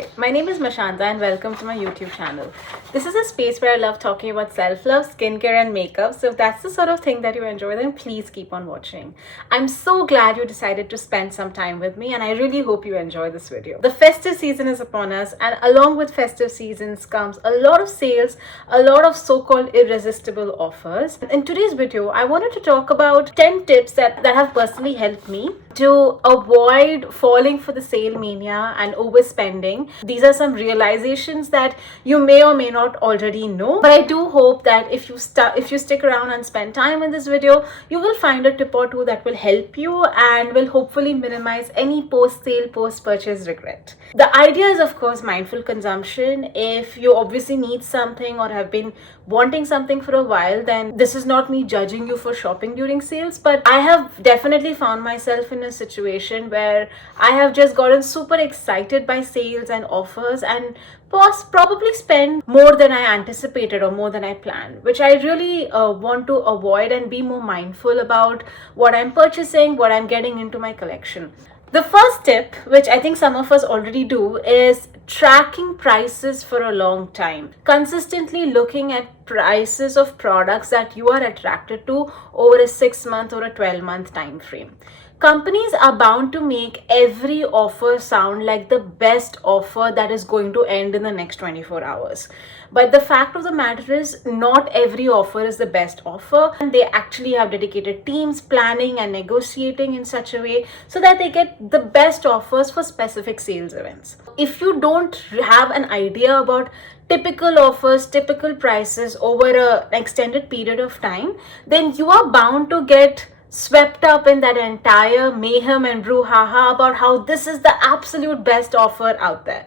Hi, my name is Mashanta and welcome to my YouTube channel. This is a space where I love talking about self-love, skincare and makeup. So if that's the sort of thing that you enjoy, then please keep on watching. I'm so glad you decided to spend some time with me and I really hope you enjoy this video. The festive season is upon us, and along with festive seasons comes a lot of sales, a lot of so-called irresistible offers. In today's video, I wanted to talk about 10 tips that have personally helped me to avoid falling for the sale mania and overspending. These are some realizations that you may or may not already know, but I do hope that if you stick around and spend time in this video, you will find a tip or two that will help you and will hopefully minimize any post-sale, post-purchase regret. The idea is, of course, mindful consumption. If you obviously need something or have been wanting something for a while, then this is not me judging you for shopping during sales, but I have definitely found myself in a situation where I have just gotten super excited by sales and offers and probably spend more than I anticipated or more than I planned, which I really want to avoid and be more mindful about what I'm purchasing, what I'm getting into my collection. The first tip, which I think some of us already do, is tracking prices for a long time. Consistently looking at prices of products that you are attracted to over a 6-month or a 12-month time frame. Companies are bound to make every offer sound like the best offer that is going to end in the next 24 hours. But the fact of the matter is, not every offer is the best offer, and they actually have dedicated teams planning and negotiating in such a way so that they get the best offers for specific sales events. If you don't have an idea about typical offers, typical prices over an extended period of time, then you are bound to get swept up in that entire mayhem and brouhaha about how this is the absolute best offer out there.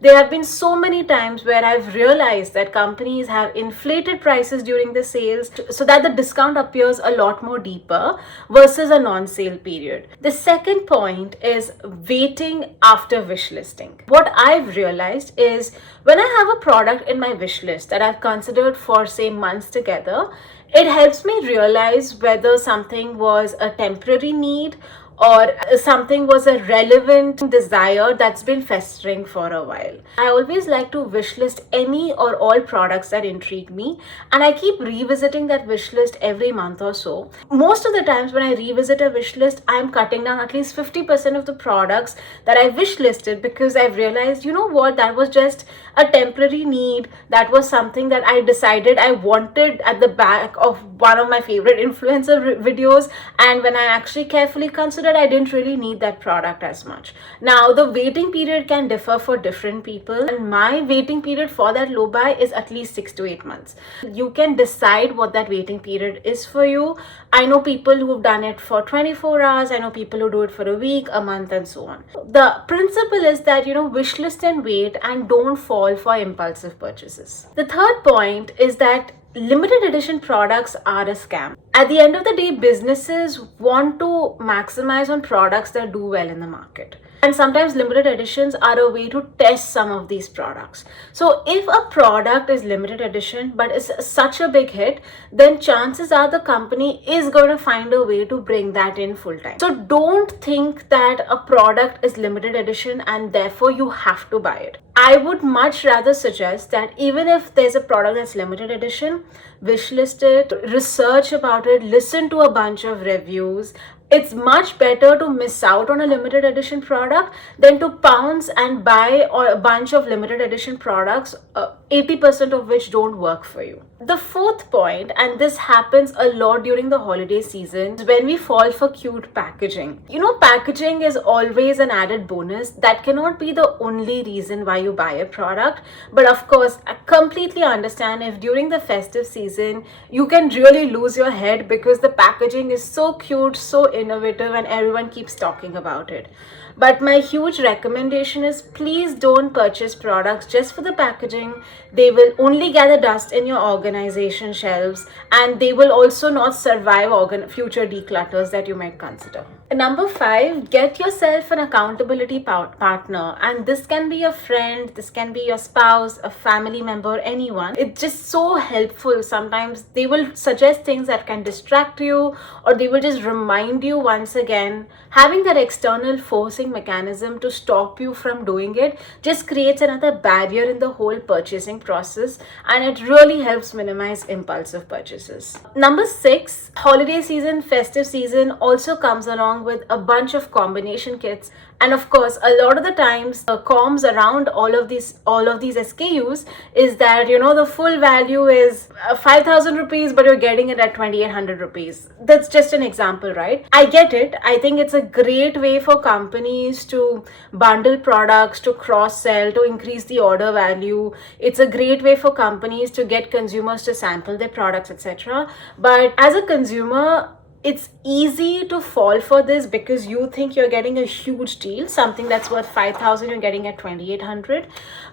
There have been so many times where I've realized that companies have inflated prices during the sales so that the discount appears a lot more deeper versus a non-sale period. The second point is waiting after wishlisting. What I've realized is when I have a product in my wish list that I've considered for, say, months together, it helps me realize whether something was a temporary need or something was a relevant desire that's been festering for a while. I always like to wishlist any or all products that intrigue me, and I keep revisiting that wishlist every month or so. Most of the times when I revisit a wishlist, I'm cutting down at least 50% of the products that I wishlisted because I've realized, you know what, that was just a temporary need. That was something that I decided I wanted at the back of one of my favorite influencer videos, and when I actually carefully considered, I didn't really need that product as much. Now, the waiting period can differ for different people, and my waiting period for that low buy is at least 6 to 8 months. You can decide what that waiting period is for you. I know people who've done it for 24 hours. I know people who do it for a week, a month, and so on. The principle is that, wishlist and wait and don't fall for impulsive purchases. The third point is that limited edition products are a scam. At the end of the day, businesses want to maximize on products that do well in the market. And sometimes limited editions are a way to test some of these products. So if a product is limited edition but is such a big hit, then chances are the company is going to find a way to bring that in full time. So don't think that a product is limited edition and therefore you have to buy it. I would much rather suggest that even if there's a product that's limited edition, wishlist it, research about it, listen to a bunch of reviews. It's much better to miss out on a limited edition product than to pounce and buy a bunch of limited edition products, 80% of which don't work for you. The fourth point, and this happens a lot during the holiday season, is when we fall for cute packaging. Packaging is always an added bonus. That cannot be the only reason why you buy a product. But of course, I completely understand if during the festive season, you can really lose your head because the packaging is so cute, so innovative, and everyone keeps talking about it. But my huge recommendation is please don't purchase products just for the packaging. They will only gather dust in your organization shelves, and they will also not survive future declutters that you might consider. Number 5, get yourself an accountability partner, and this can be a friend, this can be your spouse, a family member, anyone. It's just so helpful. Sometimes they will suggest things that can distract you, or they will just remind you once again. Having that external forcing mechanism to stop you from doing it just creates another barrier in the whole purchasing process, and it really helps minimize impulsive purchases. Number 6, holiday season, festive season also comes along with a bunch of combination kits, and of course a lot of the times the comms around all of these SKUs is that the full value is 5,000 rupees, but you're getting it at 2,800 rupees. That's just an example, right? I get it. I think it's a great way for companies to bundle products, to cross sell, to increase the order value. It's a great way for companies to get consumers to sample their products, etc. But as a consumer, it's easy to fall for this because you think you're getting a huge deal, something that's worth 5,000 you're getting at 2,800.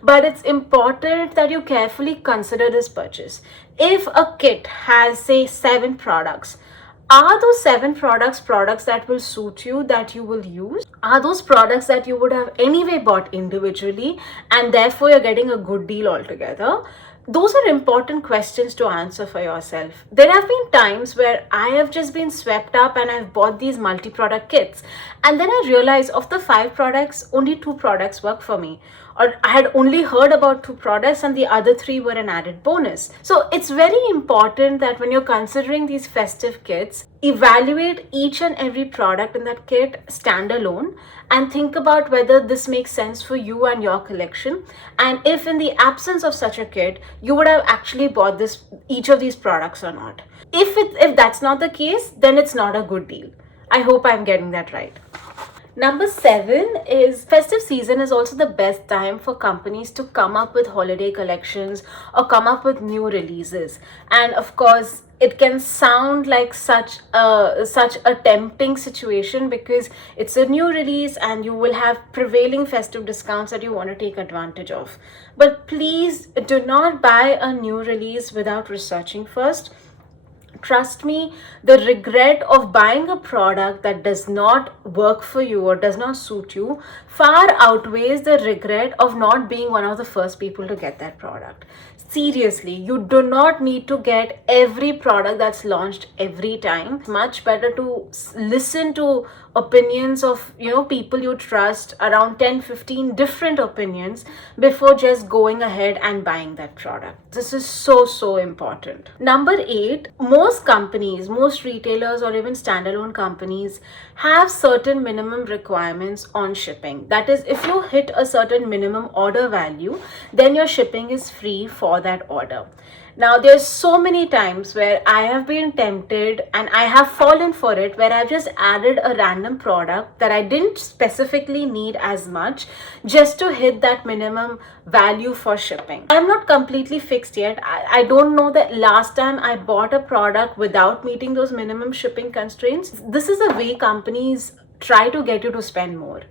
But it's important that you carefully consider this purchase. If a kit has, say, 7 products, are those 7 products that will suit you, that you will use? Are those products that you would have anyway bought individually, and therefore you're getting a good deal altogether? Those are important questions to answer for yourself. There have been times where I have just been swept up and I've bought these multi-product kits, and then I realized of the 5 products, only 2 products work for me, or I had only heard about 2 products and the other 3 were an added bonus. So it's very important that when you're considering these festive kits, evaluate each and every product in that kit standalone and think about whether this makes sense for you and your collection, and if in the absence of such a kit you would have actually bought each of these products or not. If that's not the case, then it's not a good deal. I hope I'm getting that right. Number 7 is festive season is also the best time for companies to come up with holiday collections or come up with new releases. And of course, it can sound like such a tempting situation because it's a new release and you will have prevailing festive discounts that you want to take advantage of. But please do not buy a new release without researching first. Trust me, the regret of buying a product that does not work for you or does not suit you far outweighs the regret of not being one of the first people to get that product. Seriously, you do not need to get every product that's launched every time. It's much better to listen to opinions of people you trust, around 10-15 different opinions, before just going ahead and buying that product. This is so important. Number 8, most companies, most retailers, or even standalone companies have certain minimum requirements on shipping. That is, if you hit a certain minimum order value, then your shipping is free for that order. Now, there's so many times where I have been tempted and I have fallen for it, where I've just added a random product that I didn't specifically need as much just to hit that minimum value for shipping. I'm not completely fixed yet. I don't know the last time I bought a product without meeting those minimum shipping constraints. This is a way companies try to get you to spend more.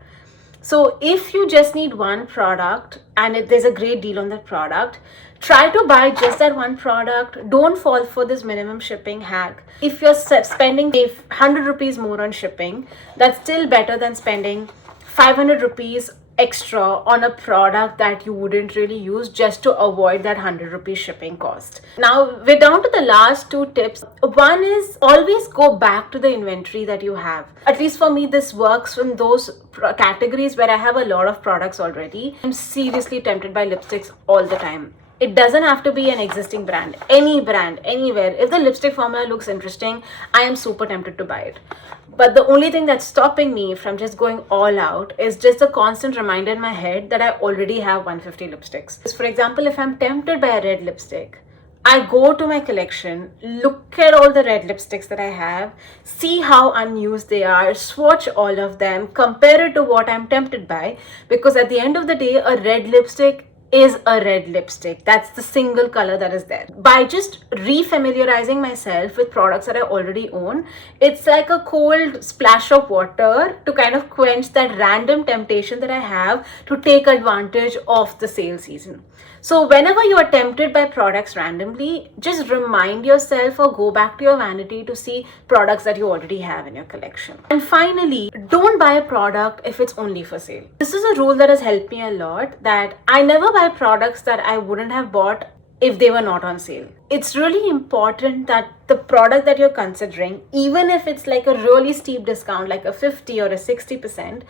So if you just need one product and there's a great deal on that product, try to buy just that one product. Don't fall for this minimum shipping hack. If you're spending 100 rupees more on shipping, that's still better than spending 500 rupees extra on a product that you wouldn't really use just to avoid that 100 rupees shipping cost. Now we're down to the last 2 tips. One is always go back to the inventory that you have. At least for me, this works in those categories where I have a lot of products already. I'm seriously tempted by lipsticks all the time. It doesn't have to be an existing brand, any brand, anywhere. If the lipstick formula looks interesting, I am super tempted to buy it. But the only thing that's stopping me from just going all out is just a constant reminder in my head that I already have 150 lipsticks. For example, if I'm tempted by a red lipstick, I go to my collection, look at all the red lipsticks that I have, see how unused they are, swatch all of them, compare it to what I'm tempted by, because at the end of the day, a red lipstick is a red lipstick. That's the single color that is there. By just refamiliarizing myself with products that I already own, it's like a cold splash of water to kind of quench that random temptation that I have to take advantage of the sale season. So whenever you are tempted by products randomly, just remind yourself or go back to your vanity to see products that you already have in your collection. And finally, don't buy a product if it's only for sale. This is a rule that has helped me a lot, that I never buy products that I wouldn't have bought if they were not on sale. It's really important that the product that you're considering, even if it's like a really steep discount, like a 50 or a 60%,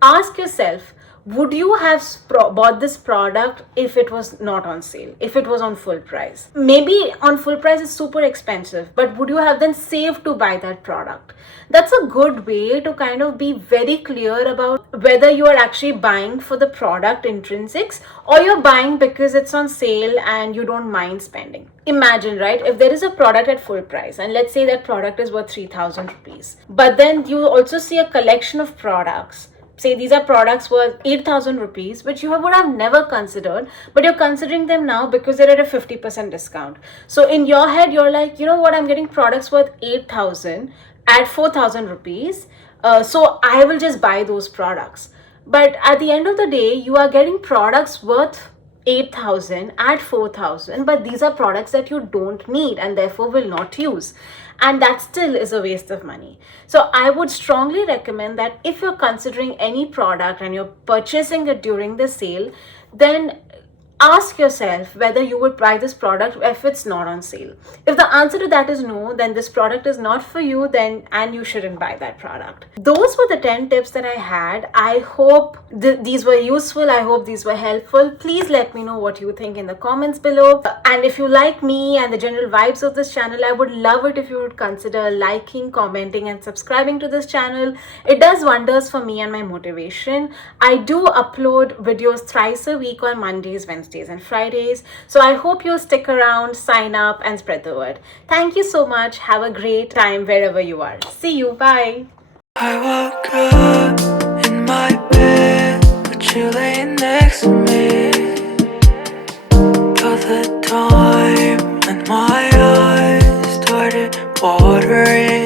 ask yourself, would you have bought this product if it was not on sale, if it was on full price? Maybe on full price it's super expensive, but would you have then saved to buy that product? That's a good way to kind of be very clear about whether you are actually buying for the product intrinsics or you're buying because it's on sale and you don't mind spending. Imagine, right, if there is a product at full price and let's say that product is worth 3,000 rupees, but then you also see a collection of products. Say these are products worth 8,000 rupees, which you would have never considered, but you're considering them now because they're at a 50% discount. So in your head, you're like, you know what, I'm getting products worth 8,000 at 4,000 rupees. So I will just buy those products. But at the end of the day, you are getting products worth 8,000 at 4,000, but these are products that you don't need and therefore will not use. And that still is a waste of money. So I would strongly recommend that if you're considering any product and you're purchasing it during the sale, then ask yourself whether you would buy this product if it's not on sale. If the answer to that is no, then this product is not for you, and you shouldn't buy that product. Those were the 10 tips that I had. I hope these were useful. I hope these were helpful. Please let me know what you think in the comments below. And if you like me and the general vibes of this channel, I would love it if you would consider liking, commenting, and subscribing to this channel. It does wonders for me and my motivation. I do upload videos thrice a week on Mondays, Wednesdays, and Fridays. So I hope you'll stick around, sign up, and spread the word. Thank you so much. Have a great time wherever you are. See you. Bye. I woke up in my bed, but you lay next to me. Felt the time and my eyes started watering.